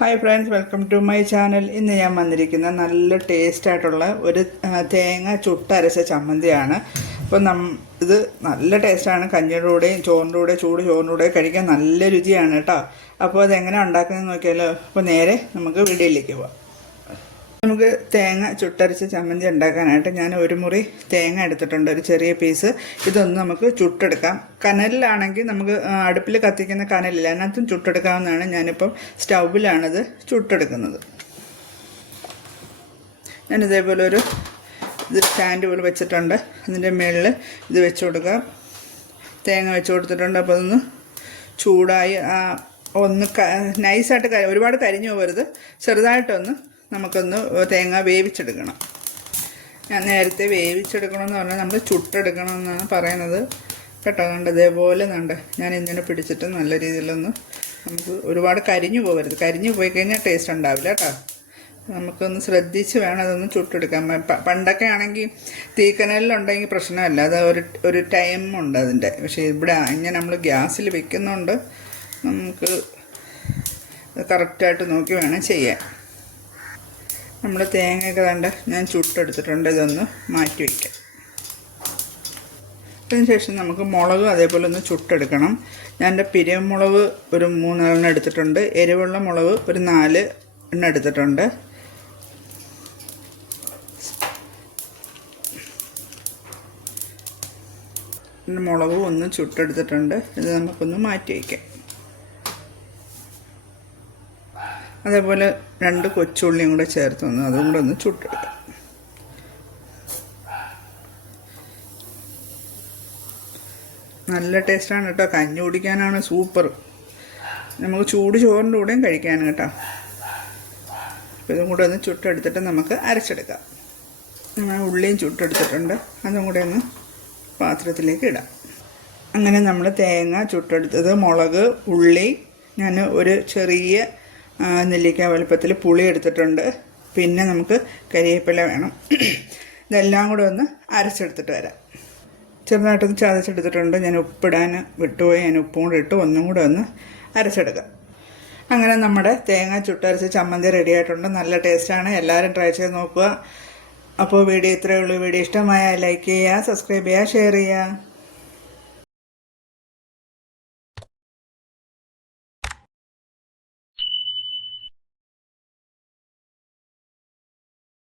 Hi friends welcome to my channel ഇന്ന് ഞാൻ വന്നിരിക്കുന്ന നല്ല ടേസ്റ്റ് ആയിട്ടുള്ള ഒരു തേങ്ങ ചുട്ടരച്ച ചമ്മന്തിയാണ്. അപ്പോൾ നം ഇത് നല്ല ടേസ്റ്റാണ് കഞ്ഞിയുടെ കൂടെയും ചോറിന്റെ കൂടെ ചൂട് ചോറിന്റെ കൂടെ കഴിക്കാൻ നല്ല രുചിയാണ് കേട്ടോ. അപ്പോൾ അതെങ്ങനെ ഉണ്ടാക്കുന്നത് നോക്കിയാലോ. അപ്പോൾ നേരെ നമുക്ക് വീഡിയോയിലേക്ക് പോവാം. നമുക്ക് തേങ്ങ ചുട്ടരച്ച് ചമ്മന്തി ഉണ്ടാക്കാനായിട്ട് ഞാൻ ഒരു മുറി തേങ്ങ എടുത്തിട്ടുണ്ട് ഒരു ചെറിയ പീസ് ഇതൊന്ന് നമുക്ക് ചുട്ടെടുക്കാം. കനലിലാണെങ്കിൽ നമുക്ക് അടുപ്പിൽ കത്തിക്കുന്ന കനലില്ല. അതിനകത്തും ചുട്ടെടുക്കാവുന്നതാണ് ഞാനിപ്പം സ്റ്റൗവിലാണിത് ചുട്ടെടുക്കുന്നത്. ഞാൻ ഇതേപോലെ ഒരു ഇത് സ്റ്റാൻഡ് പോലെ വെച്ചിട്ടുണ്ട്. അതിന്റെ മുകളിൽ ഇത് വെച്ച് കൊടുക്കാം. തേങ്ങ വെച്ച് കൊടുത്തിട്ടുണ്ട്. അപ്പോൾ അതൊന്ന് ചൂടായി ഒന്ന് നൈസായിട്ട് ഒരുപാട് കരിഞ്ഞു പോകരുത്. ചെറുതായിട്ടൊന്ന് നമുക്കൊന്ന് തേങ്ങ വേവിച്ചെടുക്കണം. ഞാൻ നേരത്തെ വേവിച്ചെടുക്കണമെന്ന് പറഞ്ഞാൽ നമ്മൾ ചുട്ടെടുക്കണം എന്നാണ് പറയുന്നത്. കേട്ടോ കണ്ട് ഇതേപോലെ കണ്ട്. ഞാൻ ഇങ്ങനെ പിടിച്ചിട്ട് നല്ല രീതിയിലൊന്ന് നമുക്ക് ഒരുപാട് കരിഞ്ഞു പോകരുത്. കരിഞ്ഞു പോയി കഴിഞ്ഞാൽ ടേസ്റ്റ് ഉണ്ടാവില്ല കേട്ടോ. നമുക്കൊന്ന് ശ്രദ്ധിച്ച് വേണം അതൊന്ന് ചുട്ടെടുക്കാൻ. പണ്ടൊക്കെ ആണെങ്കിൽ തീക്കനലിലുണ്ടെങ്കിൽ പ്രശ്നമല്ല. അത് ഒരു ഒരു ടൈം ഉണ്ട് അതിന്റെ. പക്ഷേ ഇവിടെ ഇങ്ങനെ നമ്മൾ ഗ്യാസിൽ വെക്കുന്നുണ്ട് നമുക്ക് കറക്റ്റായിട്ട് നോക്കി വേണം ചെയ്യാൻ. നമ്മൾ തേങ്ങയൊക്കെ കണ്ട് ഞാൻ ചുട്ടെടുത്തിട്ടുണ്ട് ഇതൊന്ന് മാറ്റി വയ്ക്കാം അതിന് ശേഷം നമുക്ക് മുളക് അതേപോലെ ഒന്ന് ചുട്ടെടുക്കണം. ഞാൻ എന്റെ പിരിയമുളക് ഒരു മൂന്നെണ്ണം എടുത്തിട്ടുണ്ട് എരിവുള്ള മുളക് ഒരു നാല് എണ്ണം എടുത്തിട്ടുണ്ട്. മുളകും ഒന്ന് ചുട്ടെടുത്തിട്ടുണ്ട് ഇത് നമുക്കൊന്ന് മാറ്റി വയ്ക്കാം അതേപോലെ രണ്ട് കൊച്ചുള്ളിയും കൂടെ ചേർത്ത് വന്ന് അതും കൂടെ ഒന്ന് ചുട്ടെടുക്കാം. നല്ല ടേസ്റ്റാണ് കേട്ടോ. കഞ്ഞി കുടിക്കാനാണ് സൂപ്പർ. നമുക്ക് ചൂട് ചോറിന്റെ കൂടെയും കഴിക്കാനും കേട്ടോ. അപ്പോൾ ഇതും കൂടെ ഒന്ന് ചുട്ടെടുത്തിട്ട് നമുക്ക് അരച്ചെടുക്കാം. നമ്മൾ ഉള്ളിയും ചുട്ടെടുത്തിട്ടുണ്ട്. അതും കൂടെ ഒന്ന് പാത്രത്തിലേക്ക് ഇടാം. അങ്ങനെ നമ്മൾ തേങ്ങ ചുട്ടെടുത്തത് മുളക് ഉള്ളി ഞാൻ ഒരു ചെറിയ നെല്ലിക്ക വലുപ്പത്തിൽ പുളി എടുത്തിട്ടുണ്ട്. പിന്നെ നമുക്ക് കരിയേപ്പില വേണം. ഇതെല്ലാം കൂടെ ഒന്ന് അരച്ചെടുത്തിട്ട് വരാം. ചെറുതായിട്ടൊന്ന് ചതച്ചെടുത്തിട്ടുണ്ട്. ഞാൻ ഉപ്പിടാൻ വിട്ടുപോയി. ഞാൻ ഉപ്പും കൂടെ ഇട്ട്. ഒന്നും കൂടെ ഒന്ന് അരച്ചെടുക്കാം. അങ്ങനെ നമ്മുടെ തേങ്ങ ചുട്ടരച്ച് ചമ്മന്തി റെഡി ആയിട്ടുണ്ട്. നല്ല ടേസ്റ്റാണ് എല്ലാവരും ട്രൈ ചെയ്ത് നോക്കുക. അപ്പോൾ വീഡിയോ ഇത്രയേ ഉള്ളൂ. വീഡിയോ ഇഷ്ടമായ ലൈക്ക് ചെയ്യുക സബ്സ്ക്രൈബ് ചെയ്യുക ഷെയർ ചെയ്യുക.